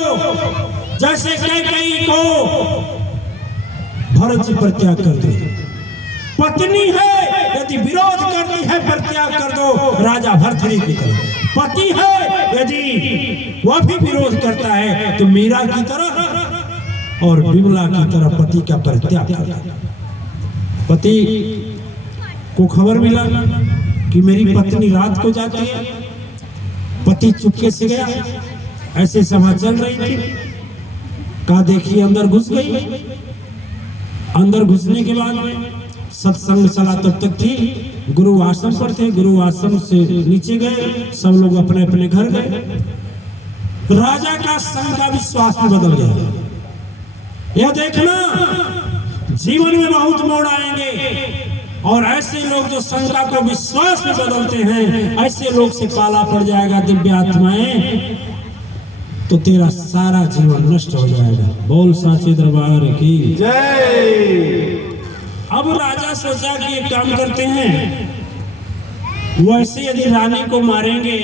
जैसे कैकेयी को भरत जी परित्याग कर दिए। पत्नी है यदि विरोध करती है परित्याग कर दो, राजा भरथरी की तरह। पति है यदि वह भी विरोध करता है तो मीरा की तरह और विमला की तरह पति का परित्याग कर दो। पति को खबर मिला कि मेरी पत्नी रात को जाती है, पति चुपके से गया, ऐसे सभा चल रही थी, कहा देखिए अंदर घुस गई। अंदर घुसने के बाद में सत्संग चला तब तक थी, गुरु आश्रम पर थे, गुरु आश्रम से नीचे गए, सब लोग अपने अपने घर गए। राजा का संग का विश्वास में बदल गया। यह देखना जीवन में बहुत मोड़ आएंगे और ऐसे लोग जो शंका को विश्वास में बदलते हैं, ऐसे लोग से पाला पड़ जाएगा दिव्य आत्माएं, तो तेरा सारा जीवन नष्ट हो जाएगा। बोल साचे दरबार की जय। अब राजा सोचा कि एक काम करते हैं, वैसे यदि रानी को मारेंगे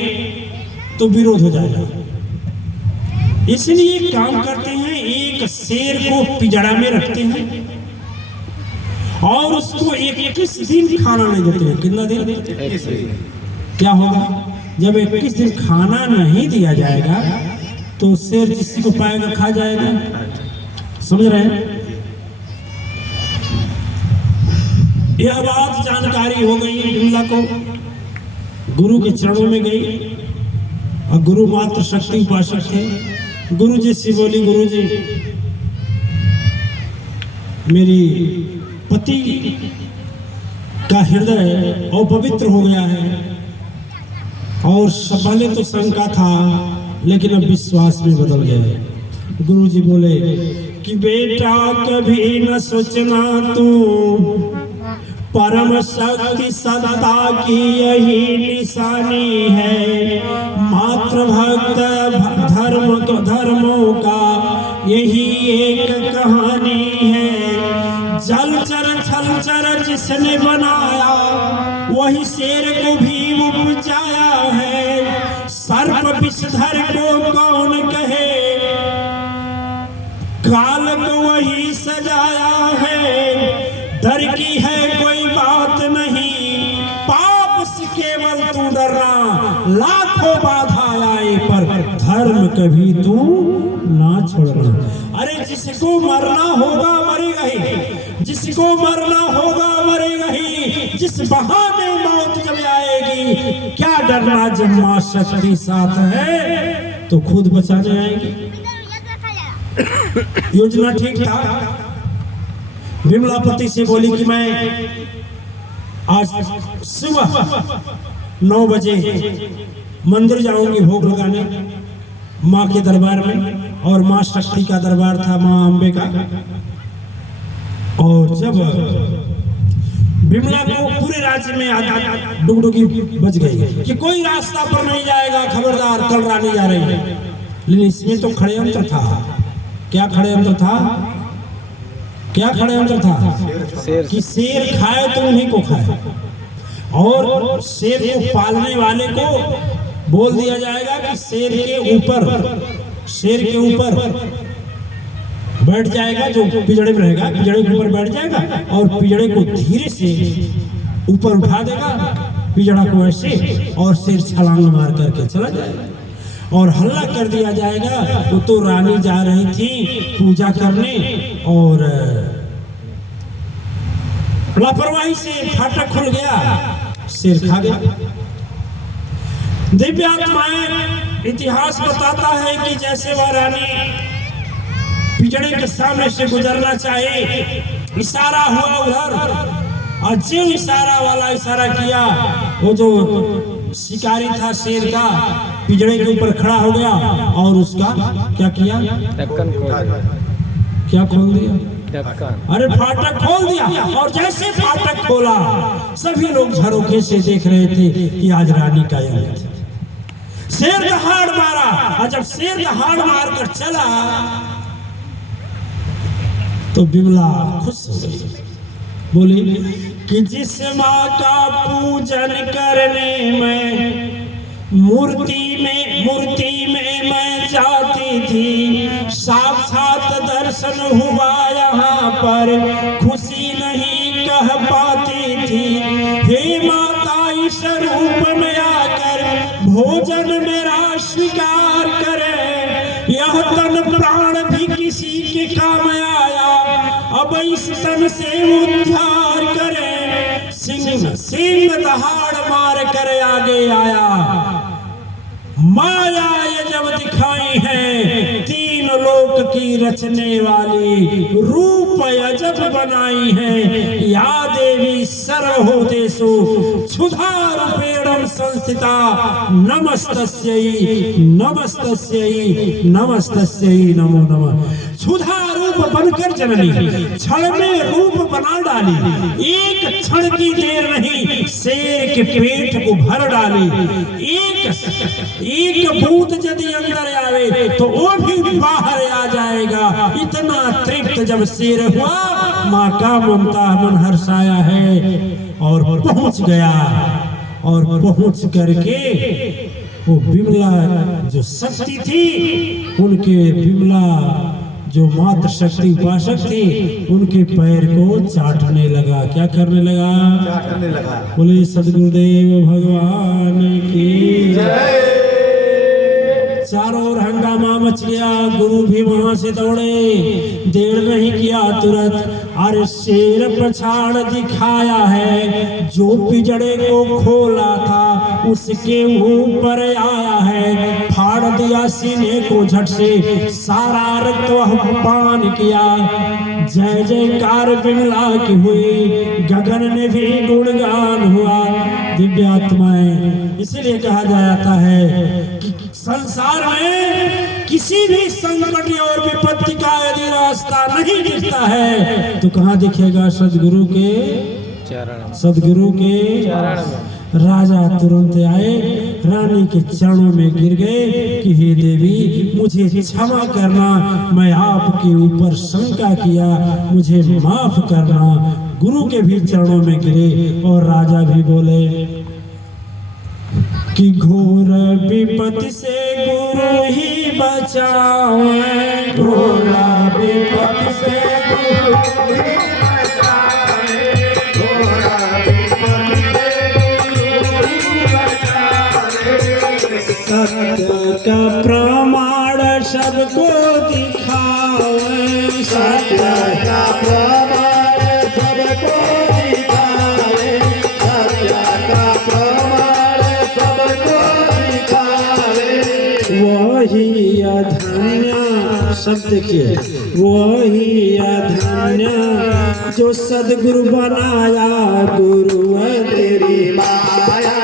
तो विरोध हो जाएगा, इसलिए एक काम करते हैं, एक शेर को पिंजड़ा में रखते हैं और उसको 21 दिन खाना नहीं देते हैं। कितना दिन? क्या होगा जब 21 दिन खाना नहीं दिया जाएगा तो शेर जिसी को पाएगा खा जाएगा। समझ रहे हैं? यह बात जानकारी हो गई विमला को, गुरु के चरणों में गई और गुरु मात्र शक्ति उपासक थे। गुरु जी से बोली, गुरु जी मेरी पति का हृदय अपवित्र हो गया है और पहले तो शंका था लेकिन अब विश्वास में बदल गया है। गुरु जी बोले कि बेटा कभी न सोचना तू परम शक्ति सत्ता की यही निशानी है, मात्र भक्त धर्मों का यही एक कहानी है। जिसने बनाया वही शेर को भी उपजाया है। सर्प विषधर को कौन कहे, काल को वही सजाया है। डर की है कोई बात नहीं, पाप से केवल तू डरना। लाखों बाधा आए पर धर्म कभी तू ना छोड़ना। अरे जिसको मरना होगा मरेगा ही, जिसको मरना होगा मरेगा ही। जिस बहाने मौत जब आएगी, क्या डरना जब मां शक्ति साथ है तो खुद बचाने आएगी। योजना ठीक था। विमलापति से बोली कि मैं आज सुबह 9 बजे मंदिर जाऊंगी भोग लगाने माँ के दरबार में। और माँ शक्ति का दरबार था, माँ अम्बे का। और जब विमला को पूरे राज्य में डुगडुगी बज गई कि कोई रास्ता पर नहीं जाएगा, खबरदार कल रानी जा रही है। लेकिन इसमें तो खड़यंत्र था। क्या खड़यंत्र था? क्या खड़यंत्र था? कि शेर खाए तो उन्हीं को खाए, और शेर को पालने वाले को बोल दिया जाएगा कि शेर के ऊपर बैठ जाएगा। जो पिजड़े में रहेगा पिजड़े के ऊपर बैठ जाएगा और पिजड़े को धीरे से ऊपर उठा देगा, पिजड़ा को ऐसे, और शेर छलांग मार करके चला जाएगा। और हल्ला कर दिया जाएगा वो तो रानी जा रही थी पूजा करने और लापरवाही से फाटक खुल गया, शेर खा गया। दिव्य आत्माएं इतिहास बताता है कि जैसे वह रानी पिजड़े के सामने से गुजरना चाहे, इशारा हुआ उधर, और जो इशारा वाला इशारा किया, वो जो शिकारी था शेर का पिजड़े के ऊपर खड़ा हो गया और उसका क्या किया? ढक्कन खोल, क्या खोल दिया? ढक्कन। अरे फाटक खोल दिया। और जैसे फाटक खोला, सभी लोग झरोखे से देख रहे थे कि आज रानी का यह शेर दहाड़ मारा। और जब शेर दहाड़ मार कर चला तो विमला खुश हो गई, बोली कि जिस माँ का पूजन करने में मूर्ति में मैं जाती थी, साक्षात दर्शन हुआ यहाँ पर, खुशी नहीं कह पाती थी। हे माता इस रूप में आकर भोजन मेरा स्वीकार करे, यह तन प्राण भी किसी के काम आया, अब इस तन से उद्धार करे। सिंह दहाड़ मार कर आगे आया, माया ये जब दिखाई है, तीन लोक की रचने वाली, रूप अजब बनाई है। या देवी सर्वभूतेषु क्षुधा रूपेण संस्थिता, नमस्तस्यै नमो नमः। क्षुधा रूप बनकर जननी क्षण में रूप बना डाली, एक क्षण की देर नहीं शेर के पेट को भर डाली। एक बूंद यदि अंदर आवे तो वो भी बाहर आ जाएगा। इतना तृप्त जब शेर हुआ, माँ का ममता मन हर्षाया है और पहुंच गया। और पहुंच करके वो विमला जो शक्ति थी, उनके विमला जो मात्र शक्ति उपासक थी, उनके पैर को चाटने लगा। क्या करने लगा? चाटने लगा। बोले सद्गुरुदेव भगवान की जय। चारों ओर हंगामा मच गया, गुरु भी वहां से दौड़े, देर नहीं किया तुरंत। अरे शेर पछाड़ दिखाया है, जो पिजड़े को खोला था उसके ऊपर आया है, फाड़ दिया सीने को झट से, सारा रक्त पान किया। जय जयकार विमला की हुई, गगन में भी गुणगान हुआ। दिव्य आत्माएं, इसीलिए कहा जाता है कि संसार में किसी भी संकट और विपत्ति का यदि रास्ता नहीं दिखता है तो कहाँ दिखेगा? सदगुरु के चरण, सदगुरु के चरण में। राजा तुरंत आए, रानी के चरणों में गिर गए कि हे देवी मुझे क्षमा करना, मैं आपके ऊपर शंका किया, मुझे माफ करना। गुरु के भी चरणों में गिरे और राजा भी बोले कि घोर विपत्ति से गुरु ही बचावे, घोर विपत्ति से गुरु ही बचावे, घोर विपत्ति से गुरु ही बचावे। सत्य का प्रमाण सबको दिखावे, सत्य का प्रमाण सबको दिखावे, सत्य का प्रमाण सबको दिखावे। वही अधन्य, सब देखिए, वही अधन्य जो सदगुरु बनाया, गुरु है तेरी माया,